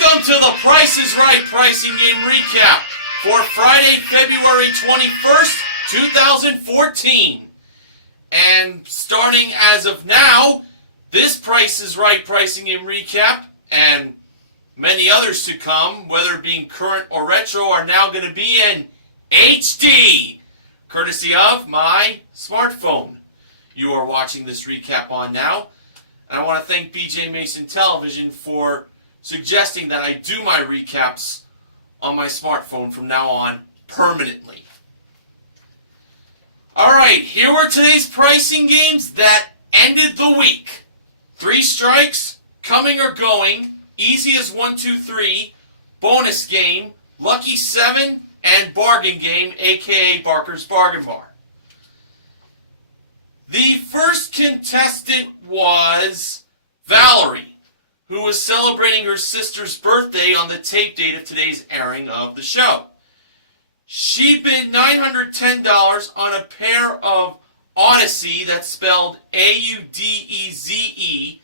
Welcome to the Price is Right pricing game recap for Friday, February 21st, 2014. And starting as of now, this Price is Right pricing game recap and many others to come, whether being current or retro, are now going to be in HD, courtesy of my smartphone. You are watching this recap on now. And I want to thank BJ Mason Television for suggesting that I do my recaps on my smartphone from now on permanently. Alright, here were today's pricing games that ended the week. 3 strikes, coming or going, easy as 1, 2, 3, bonus game, lucky 7, and bargain game, aka Barker's Bargain Bar. The first contestant was Valerie, who was celebrating her sister's birthday on the tape date of today's airing of the show. She bid $910 on a pair of Odyssey, that's spelled A-U-D-E-Z-E,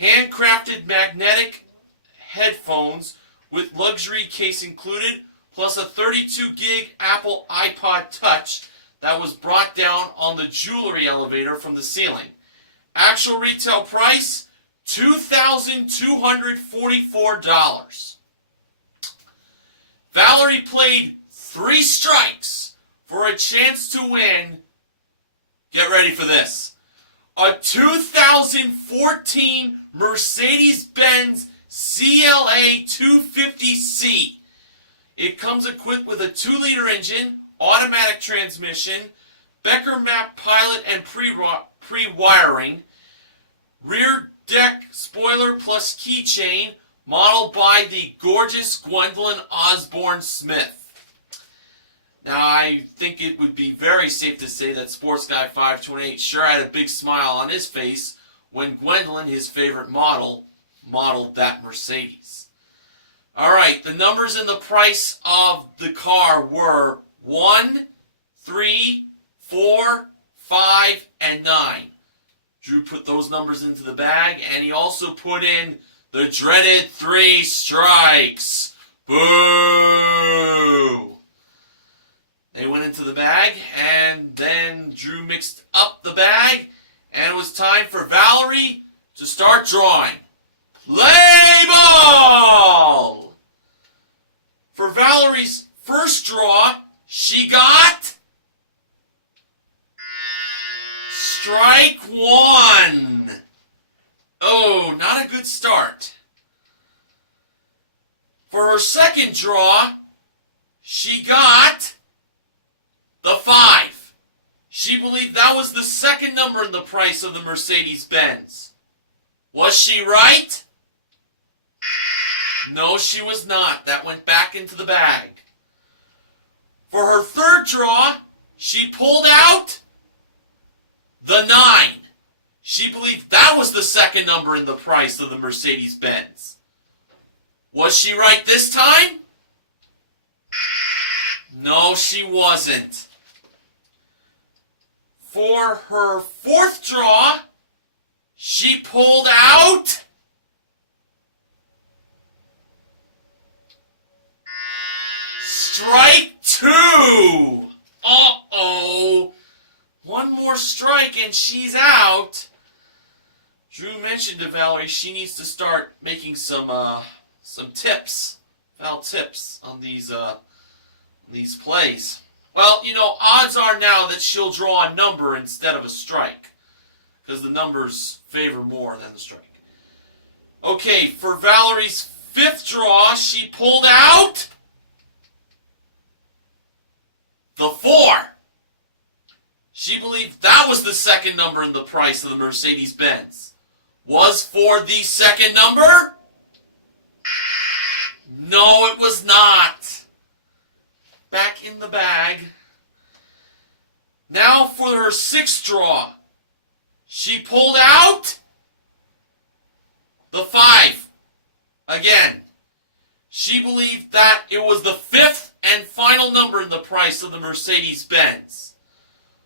handcrafted magnetic headphones with luxury case included, plus a 32-gig Apple iPod Touch that was brought down on the jewelry elevator from the ceiling. Actual retail price, $2,244. Valerie played 3 strikes for a chance to win, get ready for this, a 2014 Mercedes Benz CLA 250C. It comes equipped with a 2-liter engine, automatic transmission, Becker map pilot and pre-wiring, rear deck spoiler plus keychain, modeled by the Gorgeous Gwendolyn Osbourne-Smith. Now, I think it would be very safe to say that Sports Guy 528 sure had a big smile on his face when Gwendolyn, his favorite model, modeled that Mercedes. Alright, the numbers in the price of the car were 1, 3, 4, 5, and 9. Drew put those numbers into the bag, and he also put in the dreaded 3 strikes. Boo! They went into the bag, and then Drew mixed up the bag, and it was time for Valerie to start drawing. Play ball! For Valerie's first draw, she got strike 1. Oh, not a good start. For her second draw, she got the 5. She believed that was the second number in the price of the Mercedes Benz. Was she right? No, she was not. That went back into the bag. For her third draw, she pulled out the 9. She believed that was the second number in the price of the Mercedes Benz. Was she right this time? No, she wasn't. For her fourth draw, she pulled out strike 2. Uh-oh. One more strike and she's out. Drew mentioned to Valerie she needs to start making some tips, foul tips on these plays. Well, you know, odds are now that she'll draw a number instead of a strike, because the numbers favor more than the strike. Okay, for Valerie's fifth draw, she pulled out the 4. She believed that was the second number in the price of the Mercedes Benz. Was 4 the second number? No, it was not. Back in the bag. Now for her sixth draw. She pulled out the 5. Again, she believed that it was the 5th and final number in the price of the Mercedes Benz.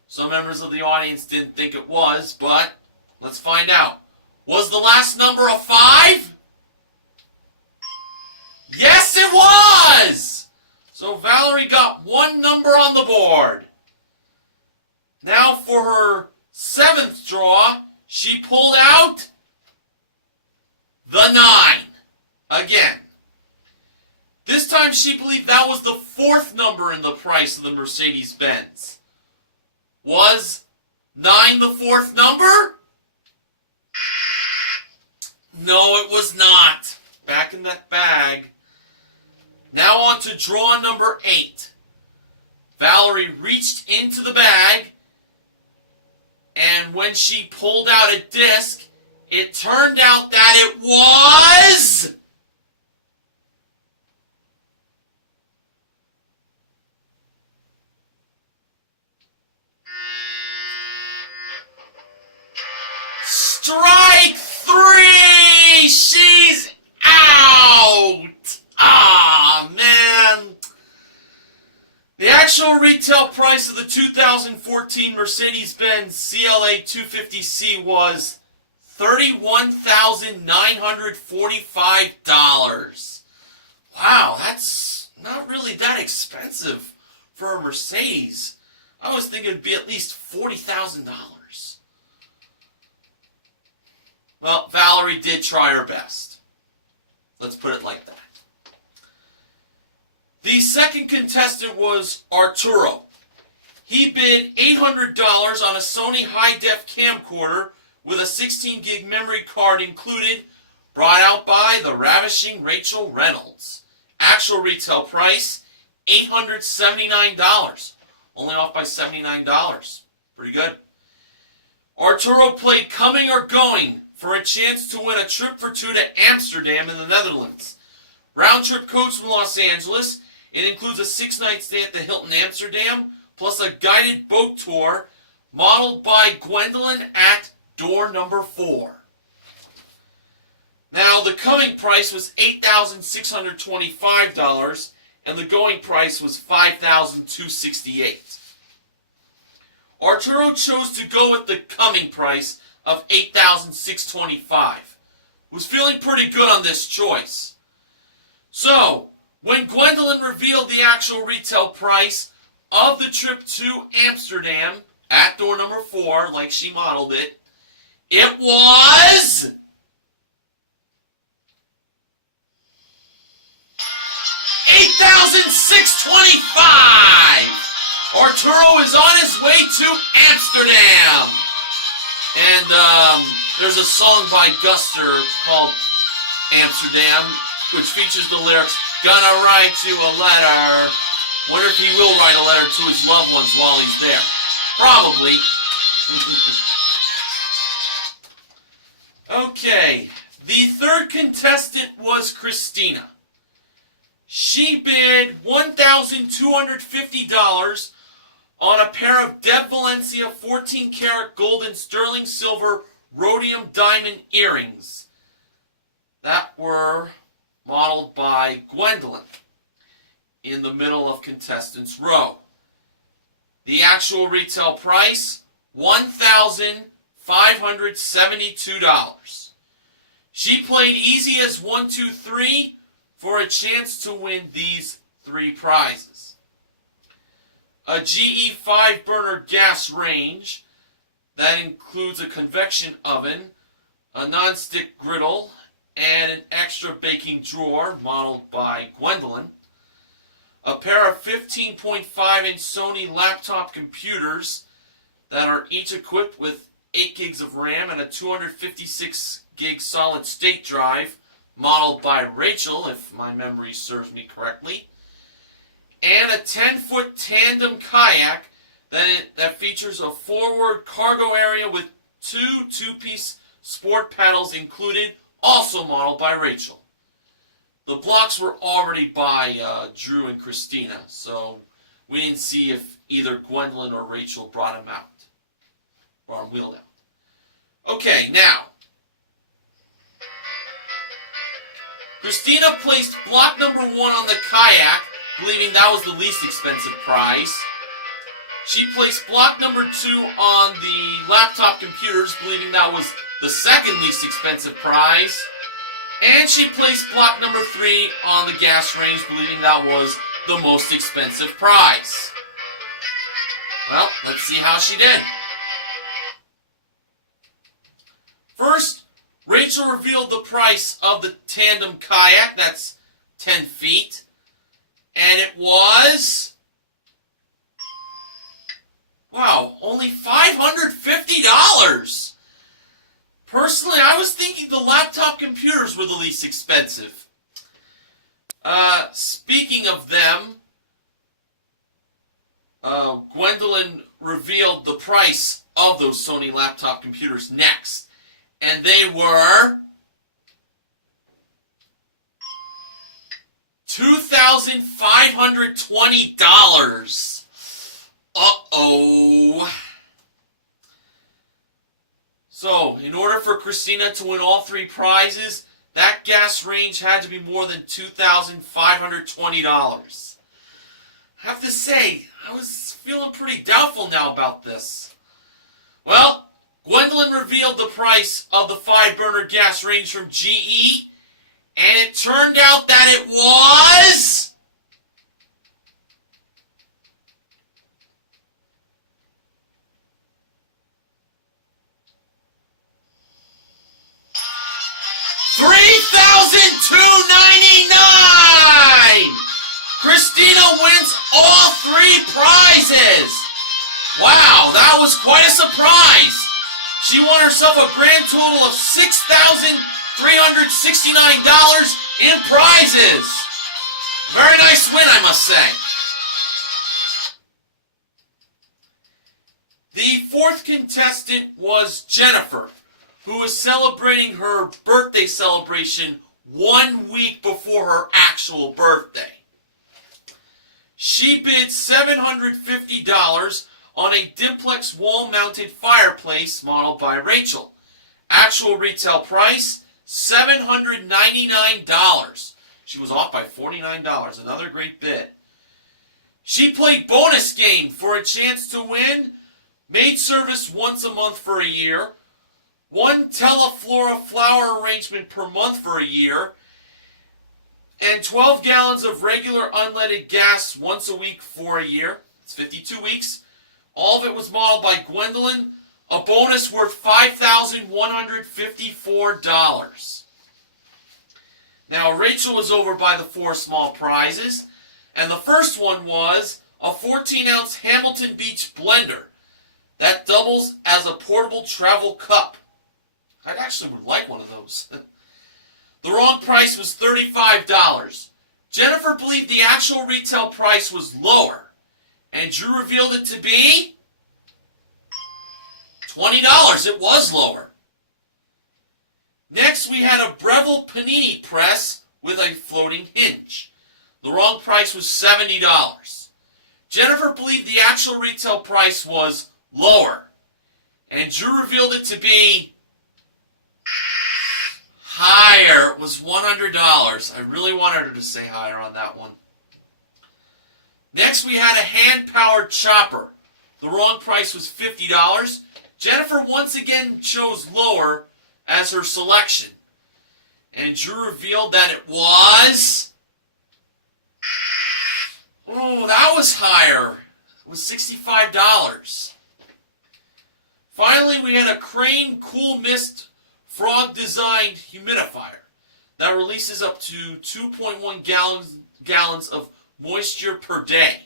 Some members of the audience didn't think it was, but let's find out. Was the last number a 5? Yes, it was! So Valerie got one number on the board. Now for her 7th draw, she pulled out the 9. Again. This time she believed that was the 4th number in the price of the Mercedes Benz. Was 9 the 4th number? No, it was not. Back in that bag. Now on to draw number 8. Valerie reached into the bag, and when she pulled out a disc, it turned out that it was... Strike 3! She's out! Ah, man. The actual retail price of the 2014 Mercedes Benz CLA 250C was $31,945. Wow, that's not really that expensive for a Mercedes. I was thinking it'd be at least $40,000. Well, Valerie did try her best. Let's put it like that. The second contestant was Arturo. He bid $800 on a Sony high-def camcorder with a 16-gig memory card included, brought out by the Ravishing Rachel Reynolds. Actual retail price, $879. Only off by $79. Pretty good. Arturo played Coming or Going for a chance to win a trip for 2 to Amsterdam in the Netherlands. Round-trip coach from Los Angeles. It includes a 6-night stay at the Hilton Amsterdam, plus a guided boat tour modeled by Gwendolyn at door number 4. Now, the coming price was $8,625, and the going price was $5,268. Arturo chose to go with the coming price of $8,625. Was feeling pretty good on this choice. So, when Gwendolyn revealed the actual retail price of the trip to Amsterdam at door number 4, like she modeled it, it was $8,625. Arturo is on his way to Amsterdam. And there's a song by Guster called Amsterdam, which features the lyrics, "Gonna write you a letter." Wonder if he will write a letter to his loved ones while he's there. Probably. Okay. The third contestant was Christina. She bid $1,250 on a pair of Deb Valencia 14-karat gold and sterling silver rhodium diamond earrings that were modeled by Gwendolyn in the middle of contestants' row. The actual retail price, $1,572. She played easy as 1, 2, 3 for a chance to win these 3 prizes. A GE 5-burner gas range that includes a convection oven, a non-stick griddle, and an extra baking drawer modeled by Gwendolyn. A pair of 15.5-inch Sony laptop computers that are each equipped with 8 gigs of RAM and a 256 gig solid state drive modeled by Rachel, if my memory serves me correctly. And a 10-foot tandem kayak that features a forward cargo area with 2 two-piece sport paddles included, also modeled by Rachel. The blocks were already by Drew and Christina, so we didn't see if either Gwendolyn or Rachel brought them out. Brought them wheeled out. Okay, now. Christina placed block number 1 on the kayak, believing that was the least expensive prize. She placed block number 2 on the laptop computers, believing that was the second least expensive prize. And she placed block number 3 on the gas range, believing that was the most expensive prize. Well, let's see how she did. First, Rachel revealed the price of the tandem kayak, that's 10 feet, and it was, wow, only $550. Personally, I was thinking the laptop computers were the least expensive. Speaking of them, Gwendolyn revealed the price of those Sony laptop computers next. And they were $2,520. Uh-oh. So, in order for Christina to win all 3 prizes, that gas range had to be more than $2,520. I have to say, I was feeling pretty doubtful now about this. Well, Gwendolyn revealed the price of the 5-burner gas range from GE, and it turned out that it was $3,299! Christina wins all 3 prizes! Wow, that was quite a surprise! She won herself a grand total of $6,369 in prizes! Very nice win, I must say. The 4th contestant was Jennifer, who was celebrating her birthday celebration 1 week before her actual birthday. She bid $750 on a Dimplex wall-mounted fireplace modeled by Rachel. Actual retail price, $799. She was off by $49, another great bid. She played bonus game for a chance to win maid service once a month for a year, 1 Teleflora flower arrangement per month for a year, and 12 gallons of regular unleaded gas once a week for a year. It's 52 weeks. All of it was modeled by Gwendolyn. A bonus worth $5,154. Now, Rachel was over by the 4 small prizes. And the first one was a 14-ounce Hamilton Beach blender. That doubles as a portable travel cup. I actually would like one of those. The wrong price was $35. Jennifer believed the actual retail price was lower. And Drew revealed it to be $20. It was lower. Next, we had a Breville panini press with a floating hinge. The wrong price was $70. Jennifer believed the actual retail price was lower. And Drew revealed it to be higher. It was $100. I really wanted her to say higher on that one. Next, we had a hand-powered chopper. The wrong price was $50. Jennifer once again chose lower as her selection. And Drew revealed that it was... oh, that was higher. It was $65. Finally, we had a Crane Cool Mist frog-designed humidifier that releases up to 2.1 gallons of moisture per day.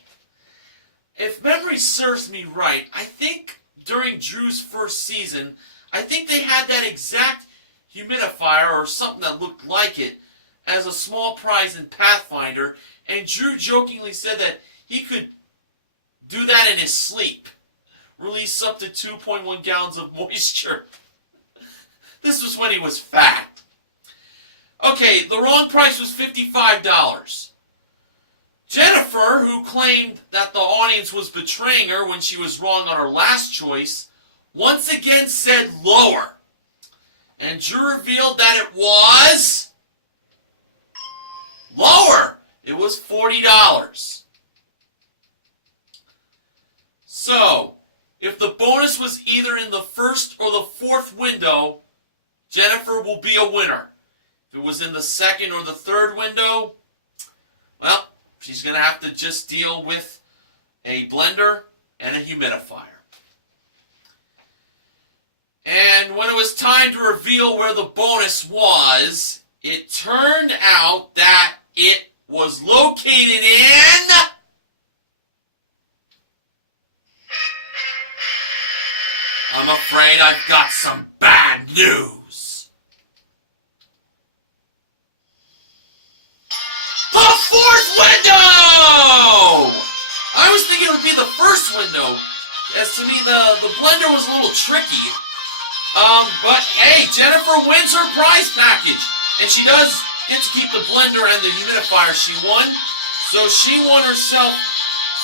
If memory serves me right, I think during Drew's first season, I think they had that exact humidifier or something that looked like it as a small prize in Pathfinder, and Drew jokingly said that he could do that in his sleep. Release up to 2.1 gallons of moisture. This was when he was fat. Okay, the wrong price was $55. Jennifer, who claimed that the audience was betraying her when she was wrong on her last choice, once again said lower. And Drew revealed that it was lower. It was $40. So, if the bonus was either in the first or the fourth window, Jennifer will be a winner. If it was in the second or the third window, well, she's going to have to just deal with a blender and a humidifier. And when it was time to reveal where the bonus was, it turned out that it was located in... I'm afraid I've got some bad news. The fourth window! I was thinking it would be the first window. As to me, the blender was a little tricky. But hey, Jennifer wins her prize package. And she does get to keep the blender and the humidifier she won. So she won herself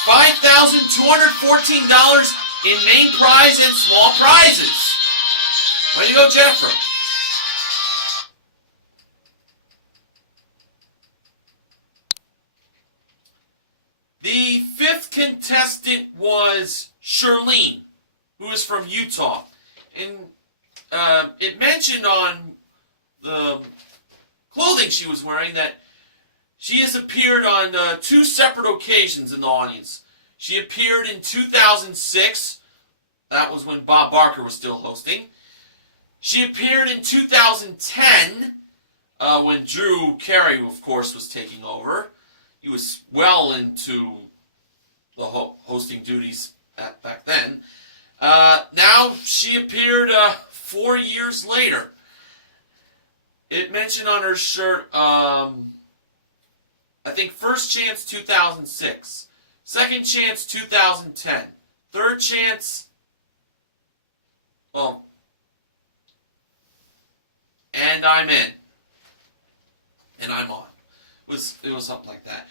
$5,214 in main prize and small prizes. Way to go, Jennifer. The fifth contestant was Shirlene, who is from Utah. And it mentioned on the clothing she was wearing that she has appeared on 2 separate occasions in the audience. She appeared in 2006. That was when Bob Barker was still hosting. She appeared in 2010 when Drew Carey, of course, was taking over. He was well into the hosting duties back then. Now she appeared 4 years later. It mentioned on her shirt, I think first chance 2006, second chance 2010, third chance, well, and I'm in, and I'm on. It was something like that.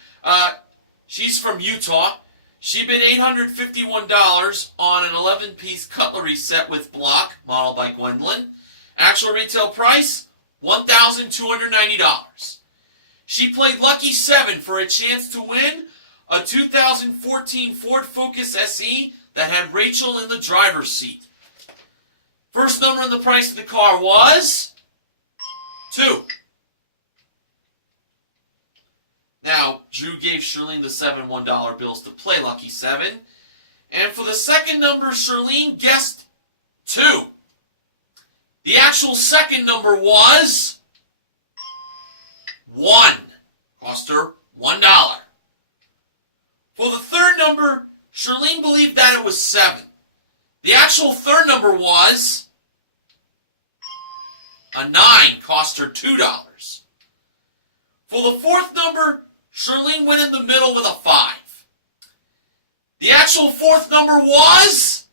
She's from Utah. She bid $851 on an 11-piece cutlery set with block, modeled by Gwendolyn. Actual retail price, $1,290. She played Lucky 7 for a chance to win a 2014 Ford Focus SE that had Rachel in the driver's seat. First number in the price of the car was 2. Now, Drew gave Shirlene the 7 $1 bills to play Lucky 7. And for the second number, Shirlene guessed 2. The actual second number was 1. Cost her $1. For the third number, Shirlene believed that it was 7. The actual third number was a 9. Cost her $2. For the fourth number, Shirlene went in the middle with a 5. The actual fourth number was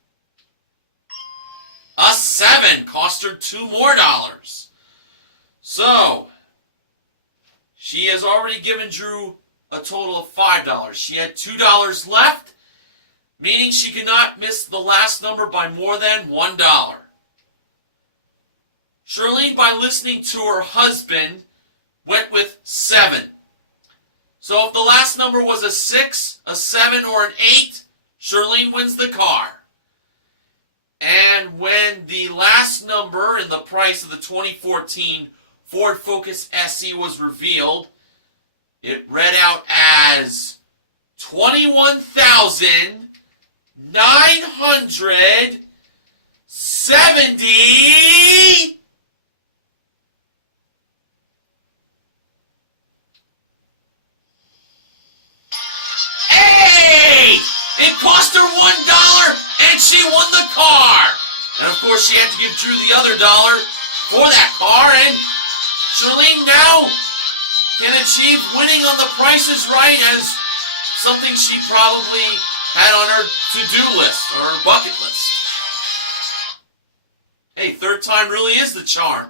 a 7. Cost her $2 more. So, she has already given Drew a total of $5. She had $2 left, meaning she could not miss the last number by more than $1. Shirlene, by listening to her husband, went with 7. So if the last number was a 6, a 7, or an 8, Shirlene wins the car. And when the last number in the price of the 2014 Ford Focus SE was revealed, it read out as $21,970. It cost her $1 and she won the car. And of course she had to give Drew the other $1 for that car. And Shirlene now can achieve winning on The Price is Right as something she probably had on her to-do list or her bucket list. Hey, third time really is the charm.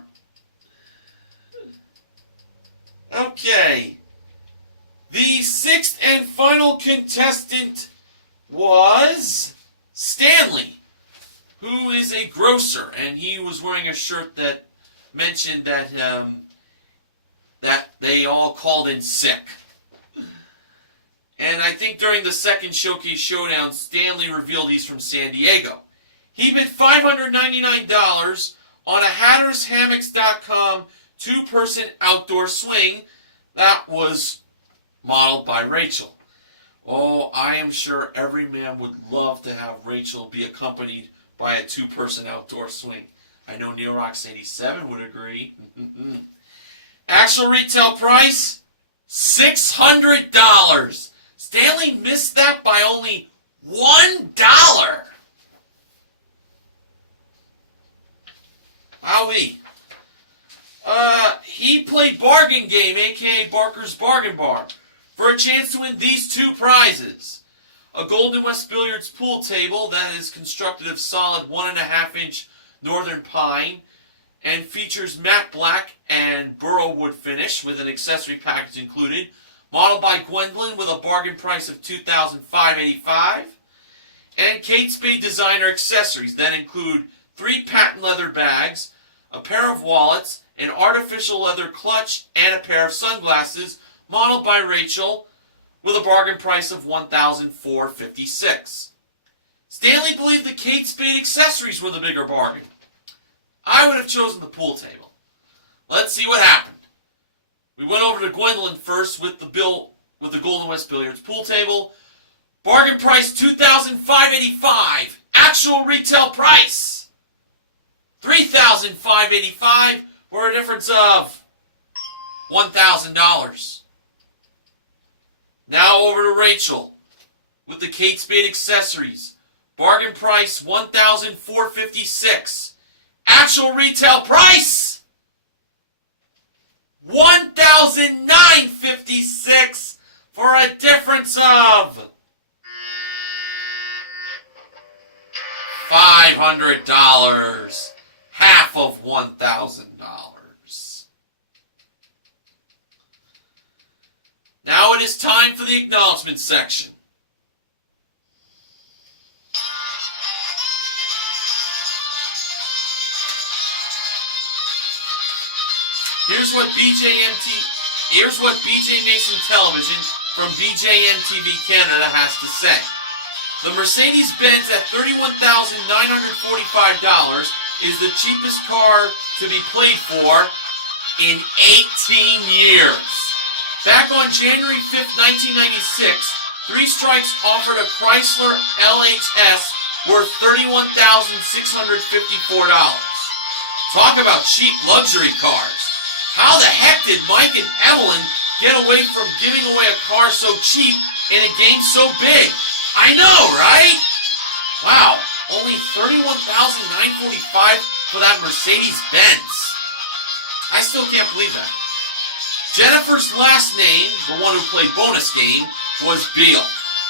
Okay. The sixth and final contestant was Stanley, who is a grocer, and he was wearing a shirt that mentioned that that they all called in sick. And I think during the second Showcase Showdown, Stanley revealed he's from San Diego. He bid $599 on a HattersHammocks.com two-person outdoor swing that was modeled by Rachel. Oh, I am sure every man would love to have Rachel be accompanied by a two-person outdoor swing. I know Neil Rocks 87 would agree. Actual retail price, $600. Stanley missed that by only $1. Wowee. He played Bargain Game, a.k.a. Barker's Bargain Bar, for a chance to win these two prizes. A Golden West Billiards pool table that is constructed of solid 1.5-inch northern pine and features matte black and burrow wood finish with an accessory package included, modeled by Gwendolyn with a bargain price of $2,585. And Kate Spade designer accessories that include 3 patent leather bags, a pair of wallets, an artificial leather clutch, and a pair of sunglasses, modeled by Rachel, with a bargain price of $1,456. Stanley believed the Kate Spade accessories were the bigger bargain. I would have chosen the pool table. Let's see what happened. We went over to Gwendolyn first with the Golden West Billiards pool table. Bargain price $2,585. Actual retail price $3,585, for a difference of $1,000. Now over to Rachel with the Kate Spade accessories. Bargain price $1,456. Actual retail price $1,956, for a difference of $500. Half of $1,000. Now it is time for the acknowledgement section. Here's what BJ Mason Television from BJMTV Canada has to say. The Mercedes Benz at $31,945 is the cheapest car to be played for in 18 years. Back on January 5th, 1996, Three Strikes offered a Chrysler LHS worth $31,654. Talk about cheap luxury cars. How the heck did Mike and Evelyn get away from giving away a car so cheap in a game so big? I know, right? Wow, only $31,945 for that Mercedes Benz. I still can't believe that. Jennifer's last name, the one who played Bonus Game, was Beal.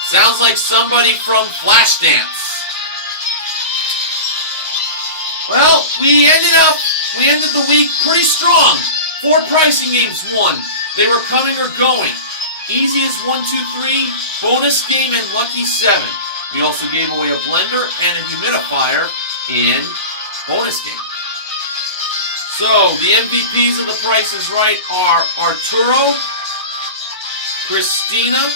Sounds like somebody from Flashdance. Well, we ended the week pretty strong. 4 pricing games won. They were coming or going. Easiest 1, 2, 3, Bonus Game, and Lucky 7. We also gave away a blender and a humidifier in Bonus Game. So, the MVPs of The Price is Right are Arturo, Christina,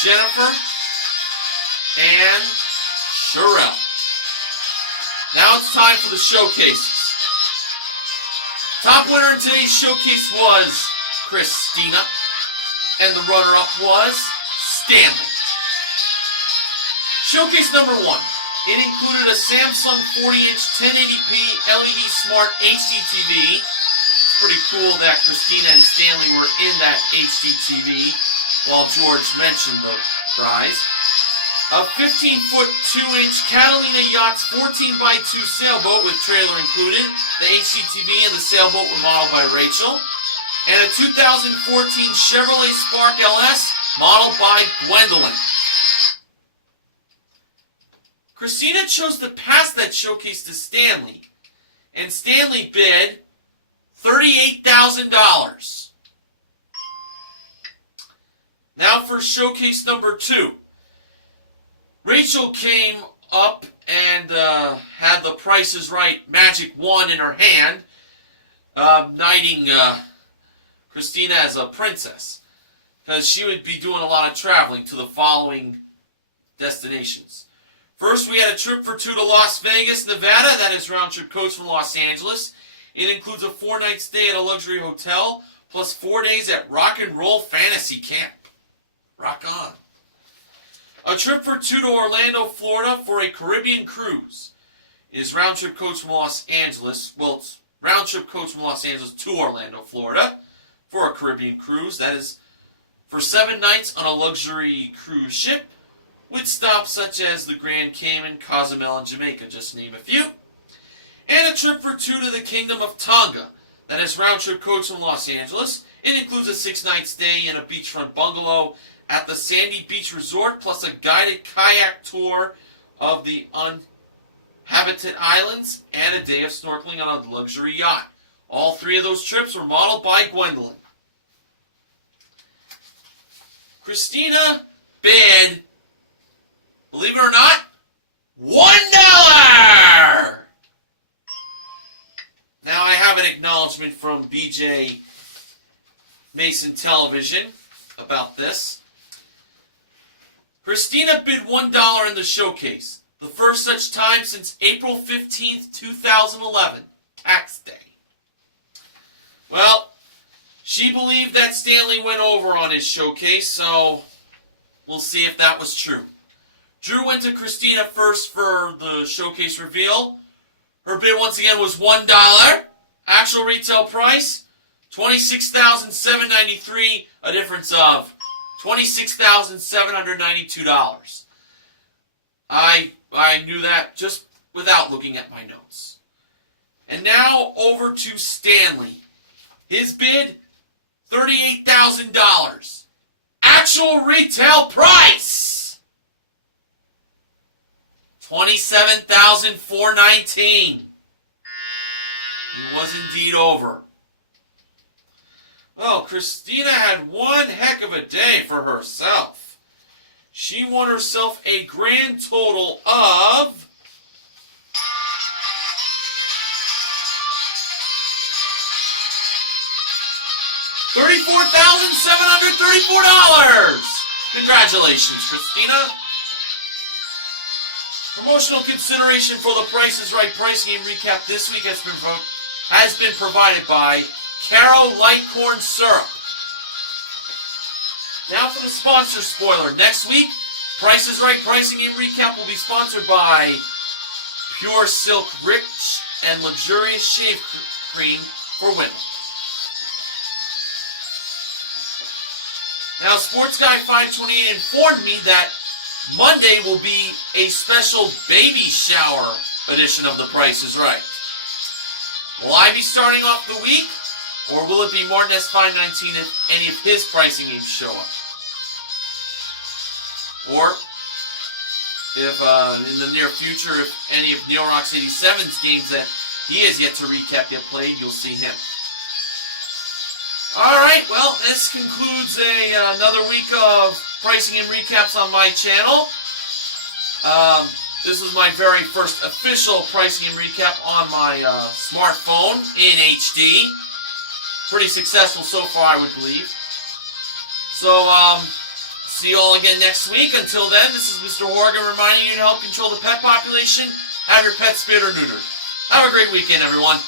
Jennifer, and Sherelle. Now it's time for the showcases. Top winner in today's showcase was Christina, and the runner-up was Stanley. Showcase number 1. It included a Samsung 40-inch 1080p LED Smart HD TV. It's pretty cool that Christina and Stanley were in that HD TV while George mentioned the prize. A 15-foot 2-inch Catalina Yachts 14x2 sailboat with trailer included. The HDTV and the sailboat were modeled by Rachel. And a 2014 Chevrolet Spark LS modeled by Gwendolyn. Christina chose to pass that showcase to Stanley, and Stanley bid $38,000. Now for showcase number 2. Rachel came up and had the Price is Right magic wand in her hand, knighting Christina as a princess, because she would be doing a lot of traveling to the following destinations: First, we had a trip for 2 to Las Vegas, Nevada. That is round-trip coach from Los Angeles. It includes a 4-night stay at a luxury hotel, plus 4 days at Rock and Roll Fantasy Camp. Rock on. A trip for 2 to Orlando, Florida for a Caribbean cruise. It is round-trip coach from Los Angeles. Well, it's round-trip coach from Los Angeles to Orlando, Florida for a Caribbean cruise. That is for 7 nights on a luxury cruise ship with stops such as the Grand Cayman, Cozumel, and Jamaica, just to name a few. And a trip for 2 to the Kingdom of Tonga. That is round-trip coach from Los Angeles. It includes a 6-night stay in a beachfront bungalow at the Sandy Beach Resort, plus a guided kayak tour of the uninhabited islands and a day of snorkeling on a luxury yacht. All 3 of those trips were modeled by Gwendolyn. Christina bid, believe it or not, $1! Now I have an acknowledgement from BJ Mason Television about this. Christina bid $1 in the showcase. The first such time since April 15th, 2011, tax day. Well, she believed that Stanley went over on his showcase, so we'll see if that was true. Drew went to Christina first for the showcase reveal. Her bid once again was $1. Actual retail price, $26,793, a difference of $26,792. I knew that just without looking at my notes. And now over to Stanley. His bid, $38,000. Actual retail price, $27,419. He was indeed over. Well, Christina had one heck of a day for herself. She won herself a grand total of $34,734. Congratulations, Christina. Promotional consideration for the Price is Right price game recap this week has been provided by Caro Light Corn Syrup. Now for the sponsor spoiler. Next week, Price is Right pricing game recap will be sponsored by Pure Silk Rich and Luxurious Shave Cream for women. Now, Sports Guy 528 informed me that Monday will be a special baby shower edition of The Price is Right. Will I be starting off the week, or will it be Martinez 519 if any of his pricing games show up? Or, if in the near future, if any of Neil Rock's 87's games that he has yet to recap get played, you'll see him. Alright, well, this concludes another week of pricing and recaps on my channel. This was my very first official pricing and recap on my smartphone in HD. Pretty successful so far, I would believe. So, see you all again next week. Until then, this is Mr. Horgan reminding you to help control the pet population. Have your pet spayed or neutered. Have a great weekend, everyone.